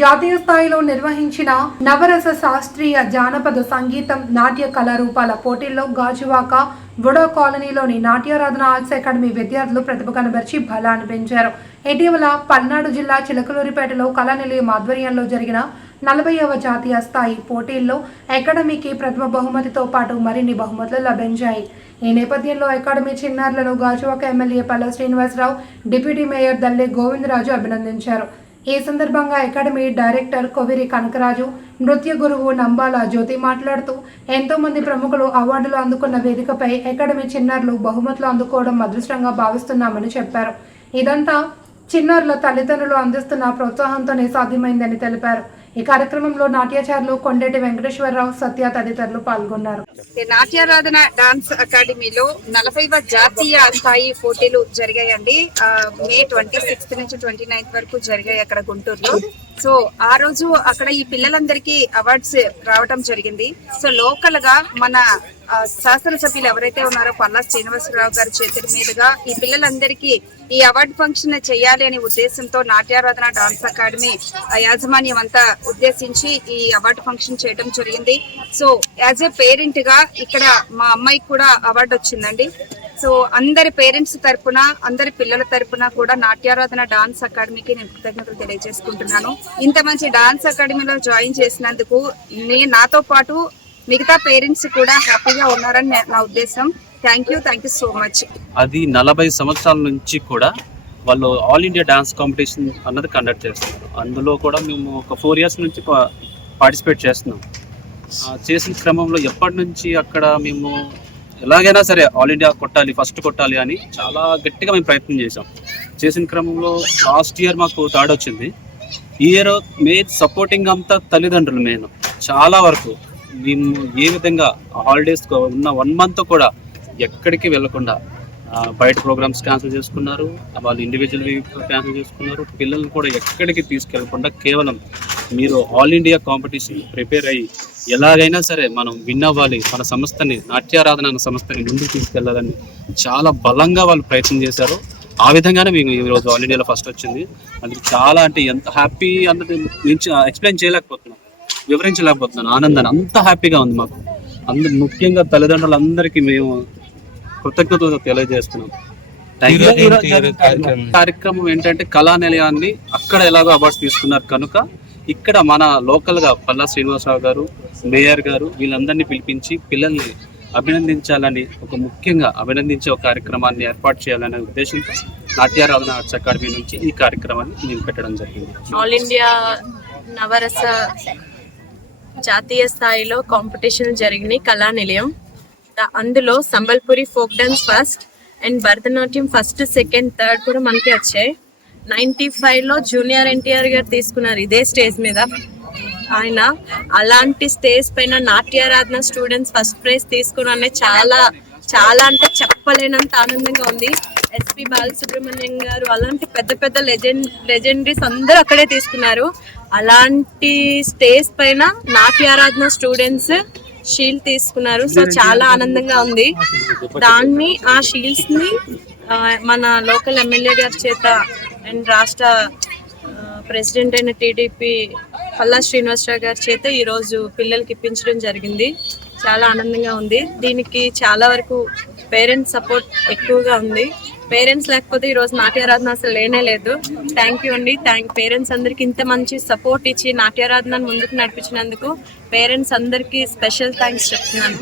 జాతీయ స్థాయిలో నిర్వహించిన నవరస శాస్త్రీయ జానపద సంగీతం నాట్య కళారూపాల పోటీల్లో గాజువాక బుడో కాలనీలోని నాట్యారాధన ఆర్ట్స్ అకాడమీ విద్యార్థులు ప్రతిభ కనబరిచి బలాన్ని పెంచారు. ఇటీవల పల్నాడు జిల్లా చిలకలూరిపేటలో కళా నిలయం ఆధ్వర్యంలో జరిగిన నలభైవ జాతీయ స్థాయి పోటీల్లో అకాడమీకి ప్రథమ బహుమతితో పాటు మరిన్ని బహుమతులు లభించాయి. ఈ నేపథ్యంలో academy చిన్నారులను Gajuwaka MLA Palla Srinivasarao deputy mayor Dalle Govindaraju అభినందించారు. ఈ సందర్భంగా అకాడమీ డైరెక్టర్ కొవిరి కనకరాజు నృత్య గురువు నంబాల జ్యోతి మాట్లాడుతూ ఎంతో మంది ప్రముఖులు అవార్డులు అందుకున్న వేదికపై అకాడమీ చిన్నారులు బహుమతులు అందుకోవడం అదృష్టంగా భావిస్తున్నామని చెప్పారు. ఇదంతా చిన్నారుల తల్లిదండ్రులు అందిస్తున్న ప్రోత్సాహంతోనే సాధ్యమైందని తెలిపారు. ఈ కార్యక్రమంలో నాట్యాచారులు కొండేటి వెంకటేశ్వరరావు సత్య తదితరులు పాల్గొన్నారు. నాట్యారాధన డాన్స్ అకాడమీలో నలభైవ జాతీయ స్థాయి పోటీలు జరిగాయండి. మే ట్వంటీ సిక్స్త్ నుంచి ట్వంటీ నైన్త్ వరకు జరిగాయి అక్కడ గుంటూరులో. సో ఆ రోజు అక్కడ ఈ పిల్లలందరికీ అవార్డ్స్ రావటం జరిగింది. సో లోకల్గా మన శాస్త్ర శాసనసభ్యులు ఎవరైతే ఉన్నారో పల్లా శ్రీనివాసరావు గారి చేతుల మీదుగా ఈ పిల్లలందరికీ ఈ అవార్డు ఫంక్షన్ చేయాలి అనే ఉద్దేశంతో నాట్యారాధన డాన్స్ అకాడమీ ఆ, యాజమాన్యం అంతా ఉద్దేశించి ఈ అవార్డు ఫంక్షన్ చేయడం జరిగింది. సో యాజ్ ఏ పేరెంట్గా ఇక్కడ మా అమ్మాయికి కూడా అవార్డు వచ్చిందండి. సో అందరి పేరెంట్స్ తరపున అందరి పిల్లల తరపున కూడా నాట్యారాధన డాన్స్ అకాడమీకి నేను కృతజ్ఞతలు తెలియజేసుకుంటున్నాను. ఇంత మంచి డాన్స్ అకాడమీలో జాయిన్ చేసినందుకు నేను నాతో పాటు మిగతా పేరెంట్స్ కూడా హ్యాపీగా ఉన్నారని నా ఉద్దేశం. Thank you thank you so much. అది నలభై సంవత్సరాల నుంచి కూడా వాళ్ళు ఆల్ ఇండియా డాన్స్ కాంపిటీషన్ అన్నది కండక్ట్ చేస్తున్నారు. అందులో కూడా మేము ఒక ఫోర్ ఇయర్స్ నుంచి పార్టిసిపేట్ చేస్తున్నాం. చేసిన క్రమంలో ఎప్పటి నుంచి అక్కడ మేము ఎలాగైనా సరే ఆల్ ఇండియా కొట్టాలి ఫస్ట్ కొట్టాలి అని చాలా గట్టిగా మేము ప్రయత్నం చేసాం చేసిన క్రమంలో లాస్ట్ ఇయర్ మాకు థర్డ్ వచ్చింది. ఈ ఇయర్ మే సపోర్టింగ్ అంతా తల్లిదండ్రులు మెయిన్ చాలా వరకు మేము ఏ విధంగా హాలిడేస్ ఉన్న వన్ మంత్ కూడా ఎక్కడికి వెళ్ళకుండా బయట ప్రోగ్రామ్స్ క్యాన్సిల్ చేసుకున్నారు. వాళ్ళు ఇండివిజువల్ క్యాన్సిల్ చేసుకున్నారు. పిల్లల్ని కూడా ఎక్కడికి తీసుకెళ్ళకుండా కేవలం మీరు ఆల్ ఇండియా కాంపిటీషన్ ప్రిపేర్ అయ్యి ఎలాగైనా సరే మనం విన్ అవ్వాలి. మన సంస్థని నాట్యారాధన అన్న సంస్థని ముందుకు తీసుకెళ్ళాలని చాలా బలంగా వాళ్ళు ప్రయత్నం చేశారు. ఆ విధంగానే మేము ఈ రోజు ఆల్ ఇండియాలో ఫస్ట్ వచ్చింది. అది చాలా అంటే ఎంత హ్యాపీ అన్నది నుంచి ఎక్స్ప్లెయిన్ చేయలేకపోతున్నాను వివరించలేకపోతున్నాను ఆనందాన్ని అంత హ్యాపీగా ఉంది మాకు. అందు ముఖ్యంగా తల్లిదండ్రులందరికీ మేము కృతజ్ఞతలు తెలియజేస్తున్నాం. ఈరోజు ఈరోజు? కార్యక్రమం. ఏంటంటే కళా నిలయాన్ని అక్కడ ఎలాగో అవార్డ్స్ తీసుకున్నారు కనుక ఇక్కడ మన లోకల్గా పల్లా శ్రీనివాసరావు గారు మేయర్ గారు వీళ్ళందరినీ పిలిపించి పిల్లల్ని అభినందించాలని ఒక ముఖ్యంగా అభినందించే ఒక కార్యక్రమాన్ని ఏర్పాటు చేయాలనే ఉద్దేశంతో నాట్యారాధన ఆర్ట్స్ అకాడమీ నుంచి ఈ కార్యక్రమాన్ని నేను పెట్టడం జరిగింది. ఆల్ ఇండియా నవరస జాతీయ స్థాయిలో కాంపిటీషన్ జరిగినాయి. కళా నిలయం. అందులో Sambalpuri folk dance first and Bharatanatyam first second third కూడా మనకి వచ్చాయి. నైన్టీ ఫైవ్లో జూనియర్ ఎన్టీఆర్ గారు తీసుకున్నారు ఇదే స్టేజ్ మీద. ఆయన అలాంటి స్టేజ్ పైన నాట్యారాధన స్టూడెంట్స్ ఫస్ట్ ప్రైజ్ తీసుకున్న చాలా చాలా అంటే చెప్పలేనంత ఆనందంగా ఉంది. ఎస్పి బాలసుబ్రహ్మణ్యం గారు అలాంటి పెద్ద పెద్ద లెజెండ్ లెజెండరీస్ అందరూ అక్కడే తీసుకున్నారు. అలాంటి స్టేజ్ పైన నాట్యారాధన స్టూడెంట్స్ షీల్డ్ తీసుకున్నారు. సో చాలా ఆనందంగా ఉంది. దాన్ని ఆ షీల్డ్స్ని మన లోకల్ ఎమ్మెల్యే గారి చేత అండ్ రాష్ట్ర ప్రెసిడెంట్ అయిన టీడీపీ పల్లా శ్రీనివాసరావు గారి చేత ఈరోజు పిల్లలకి ఇప్పించడం జరిగింది. చాలా ఆనందంగా ఉంది. దీనికి చాలా వరకు పేరెంట్స్ సపోర్ట్ ఎక్కువగా ఉంది. పేరెంట్స్ లేకపోతే ఈరోజు నాట్యారాధన అసలు లేనే లేదు. థ్యాంక్ యూ అండి. థ్యాంక్ పేరెంట్స్ అందరికి ఇంత మంచి సపోర్ట్ ఇచ్చి నాట్యారాధనను ముందుకు నడిపించినందుకు పేరెంట్స్ అందరికీ స్పెషల్ థ్యాంక్స్ చెప్తున్నాను.